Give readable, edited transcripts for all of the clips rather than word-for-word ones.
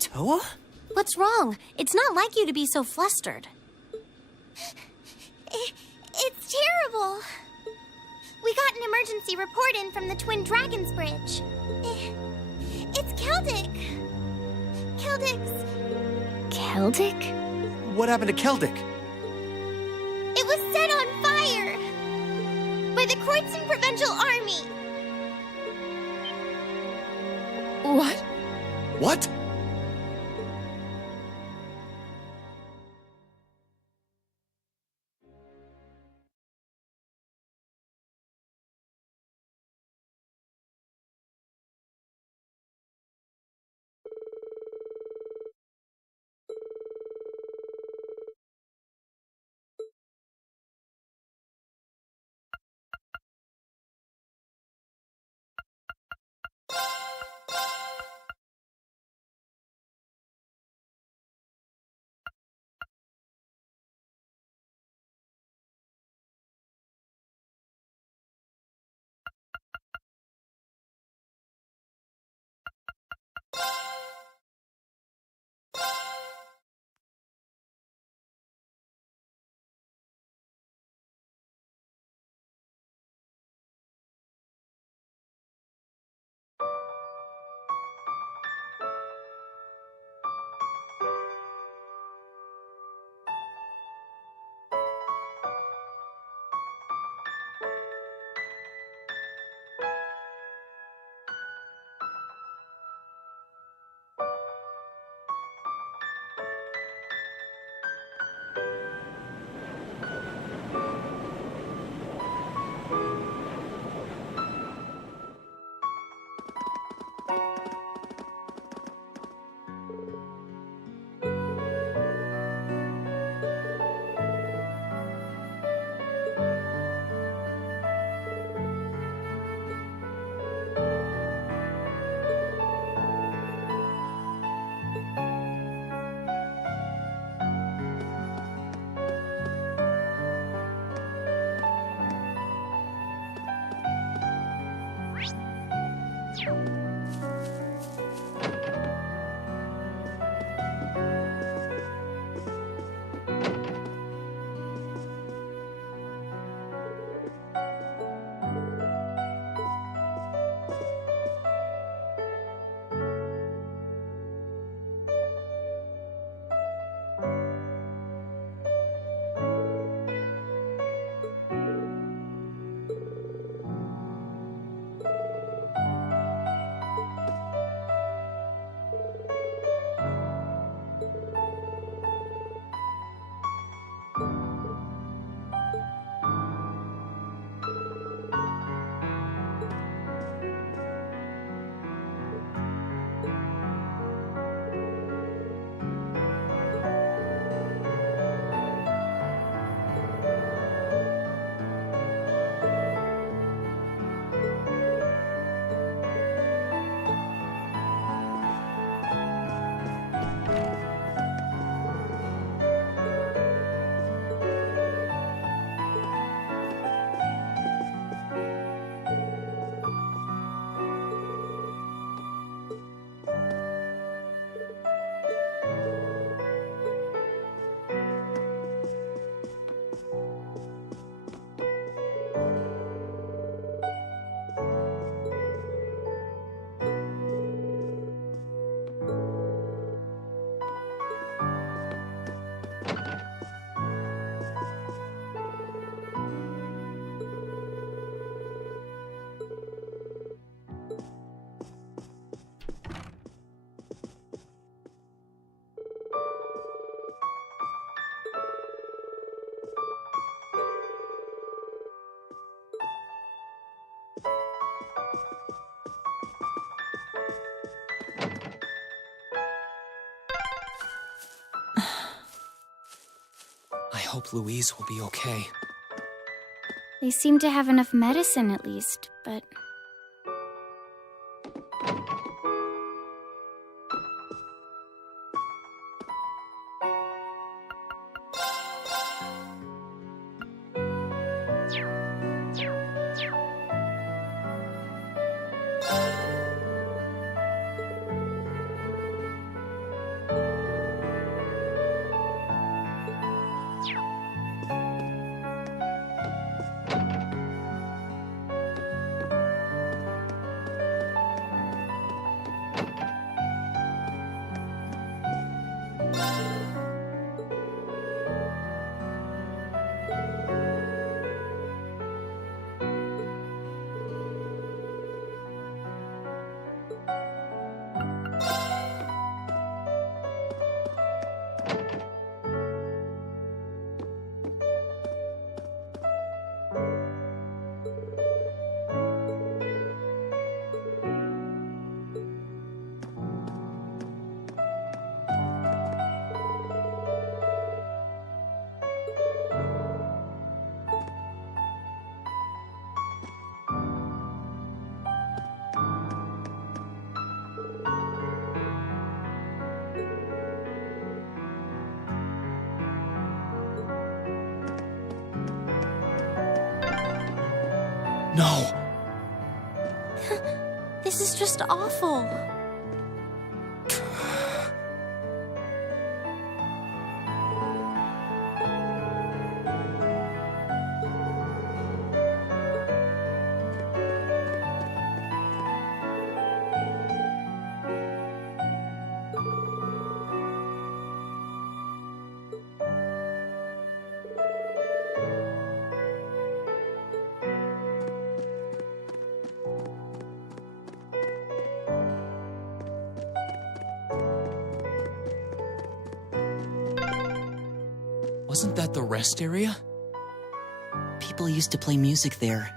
Towa? What's wrong? It's not like you to be so flustered. It's terrible. We got an emergency report in from the Twin Dragons Bridge. It's Celdic. Celdic? What happened to Celdic? It was set on fire by the Kreuzten Provincial Army. What? What? I hope Louise will be okay. They seem to have enough medicine at least, but... No! This is just awful. Wasn't that the rest area? People used to play music there.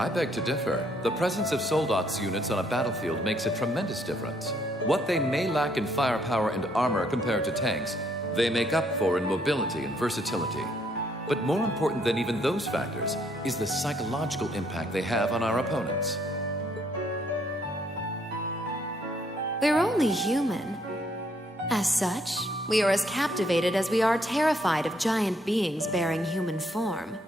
I beg to differ. The presence of Soldat's units on a battlefield makes a tremendous difference. What they may lack in firepower and armor compared to tanks, they make up for in mobility and versatility. But more important than even those factors is the psychological impact they have on our opponents. We're only human. As such, we are as captivated as we are terrified of giant beings bearing human form.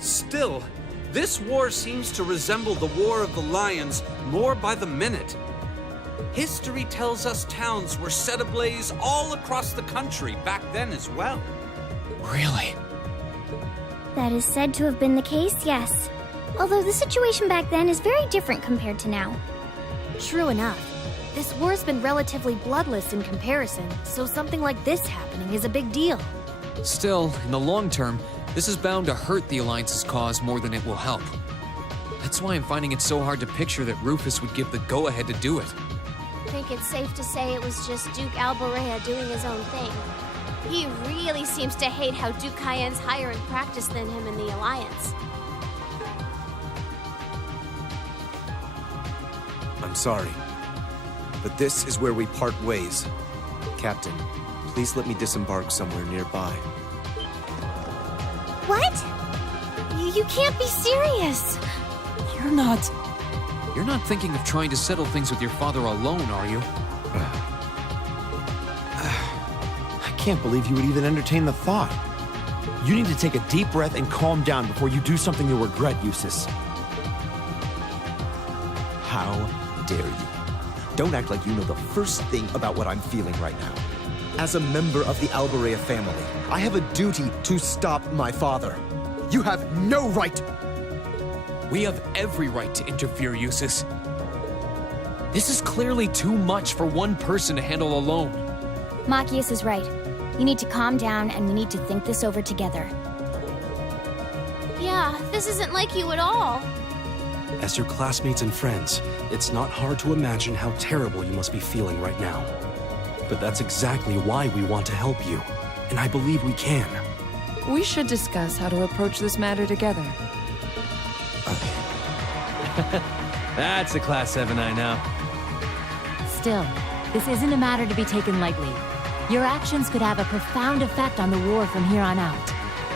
Still, this war seems to resemble the War of the Lions more by the minute. History tells us towns were set ablaze all across the country back then as well. Really? that is said to have been the case, yes. Although the situation back then is very different compared to now. True enough. This war's been relatively bloodless in comparison, so something like this happening is a big deal. Still, in the long term, this is bound to hurt the Alliance's cause more than it will help. That's why I'm finding it so hard to picture that Rufus would give the go-ahead to do it. I think it's safe to say it was just Duke Alborea doing his own thing. He really seems to hate how Duke Cayenne's higher in practice than him in the Alliance. I'm sorry, but this is where we part ways. Captain, please let me disembark somewhere nearby. What? You can't be serious. You're not thinking of trying to settle things with your father alone, are you? I can't believe you would even entertain the thought. You need to take a deep breath and calm down before you do something you'll regret, Eustace. How dare you? Don't act like you know the first thing about what I'm feeling right now. As a member of the Alborea family, I have a duty to stop my father. You have no right. We have every right to interfere, Eustace. This is clearly too much for one person to handle alone. Machias is right. You need to calm down, and we need to think this over together. Yeah, this isn't like you at all. As your classmates and friends, it's not hard to imagine how terrible you must be feeling right now. But that's exactly why we want to help you, and I believe we can. We should discuss how to approach this matter together. That's a Class 7 I know. Still, this isn't a matter to be taken lightly. Your actions could have a profound effect on the war from here on out.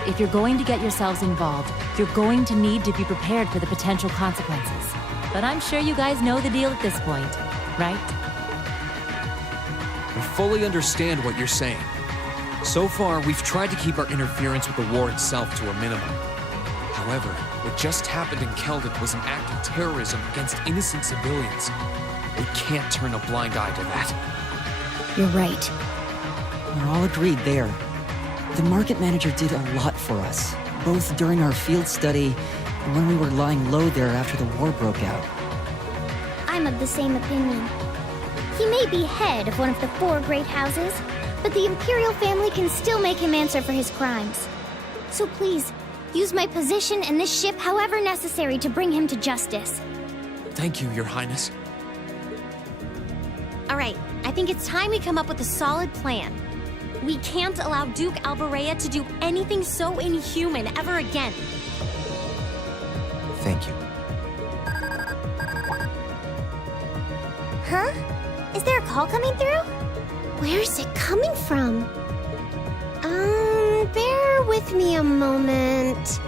If you're going to get yourselves involved, you're going to need to be prepared for the potential consequences. But I'm sure you guys know the deal at this point, right? We fully understand what you're saying. So far, we've tried to keep our interference with the war itself to a minimum. However, what just happened in Celdic was an act of terrorism against innocent civilians. We can't turn a blind eye to that. You're right. We're all agreed there. The market manager did a lot for us, both during our field study and when we were lying low there after the war broke out. I'm of the same opinion. He may be head of one of the 4 great houses, but the Imperial family can still make him answer for his crimes. So please, use my position and this ship however necessary to bring him to justice. Thank you, Your Highness. Alright, I think it's time we come up with a solid plan. We can't allow Duke Alborea to do anything so inhuman ever again. Thank you. Huh? Is there a call coming through? Where's it coming from? Bear with me a moment.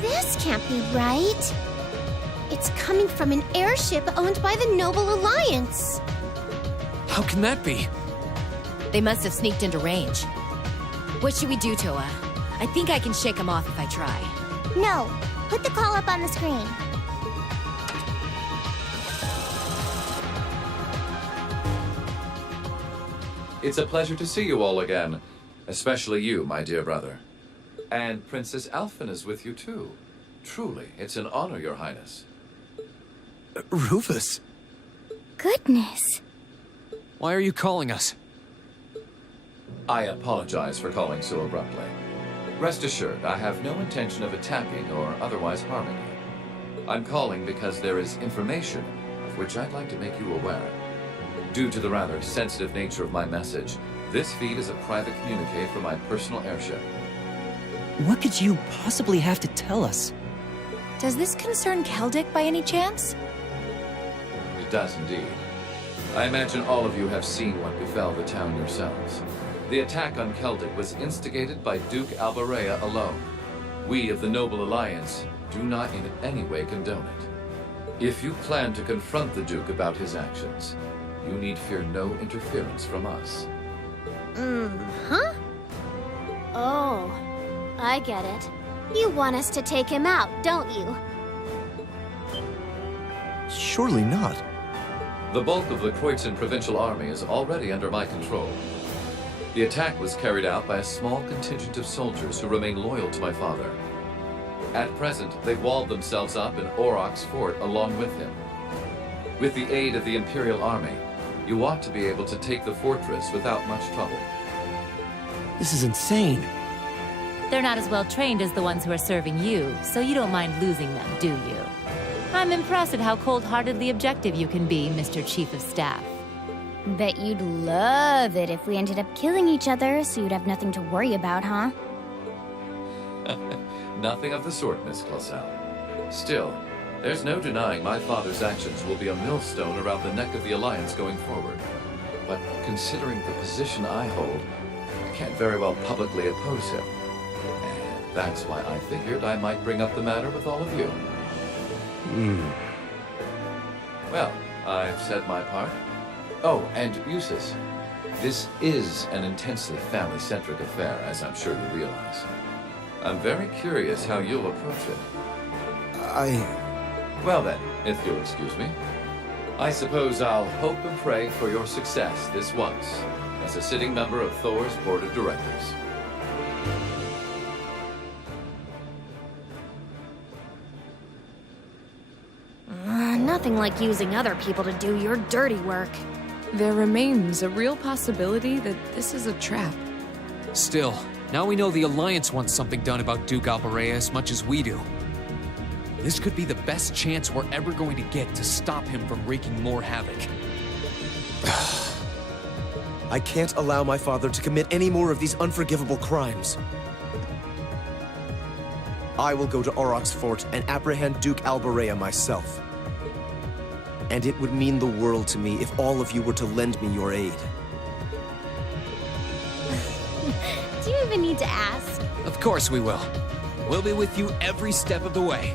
This can't be right. It's coming from an airship owned by the Noble Alliance. How can that be? They must have sneaked into range. What should we do, Towa? I think I can shake them off if I try. No, put the call up on the screen. It's a pleasure to see you all again. Especially you, my dear brother. And Princess Alphen is with you too. Truly, it's an honor, Your Highness. Rufus? Goodness. Why are you calling us? I apologize for calling so abruptly. Rest assured, I have no intention of attacking or otherwise harming you. I'm calling because there is information of which I'd like to make you aware. Due to the rather sensitive nature of my message, this feed is a private communique from my personal airship. What could you possibly have to tell us? Does this concern Celdic by any chance? It does indeed. I imagine all of you have seen what befell the town yourselves. The attack on Celdic was instigated by Duke Alborea alone. We of the Noble Alliance do not in any way condone it. If you plan to confront the Duke about his actions, you need fear no interference from us. Huh? Oh, I get it. You want us to take him out, don't you? Surely not. The bulk of the Kreutzen Provincial Army is already under my control. The attack was carried out by a small contingent of soldiers who remain loyal to my father. At present, they've walled themselves up in Auroch's fort along with him. With the aid of the Imperial Army, you ought to be able to take the fortress without much trouble. This is insane. They're not as well trained as the ones who are serving you, so you don't mind losing them, do you? I'm impressed at how cold-heartedly objective you can be, Mr. Chief of Staff. Bet you'd love it if we ended up killing each other, so you'd have nothing to worry about, huh? Nothing of the sort, Miss Clausel. Still, there's no denying my father's actions will be a millstone around the neck of the Alliance going forward. But considering the position I hold, I can't very well publicly oppose him. And that's why I figured I might bring up the matter with all of you. Well, I've said my part. Oh, and Eustace, this is an intensely family-centric affair, as I'm sure you realize. I'm very curious how you'll approach it. Well then, if you'll excuse me, I suppose I'll hope and pray for your success this once, as a sitting member of Thor's Board of Directors. Nothing like using other people to do your dirty work. There remains a real possibility that this is a trap. Still, now we know the Alliance wants something done about Duke Alborea as much as we do. This could be the best chance we're ever going to get to stop him from wreaking more havoc. I can't allow my father to commit any more of these unforgivable crimes. I will go to Auroch's fort and apprehend Duke Alborea myself. And it would mean the world to me if all of you were to lend me your aid. Do you even need to ask? Of course we will. We'll be with you every step of the way.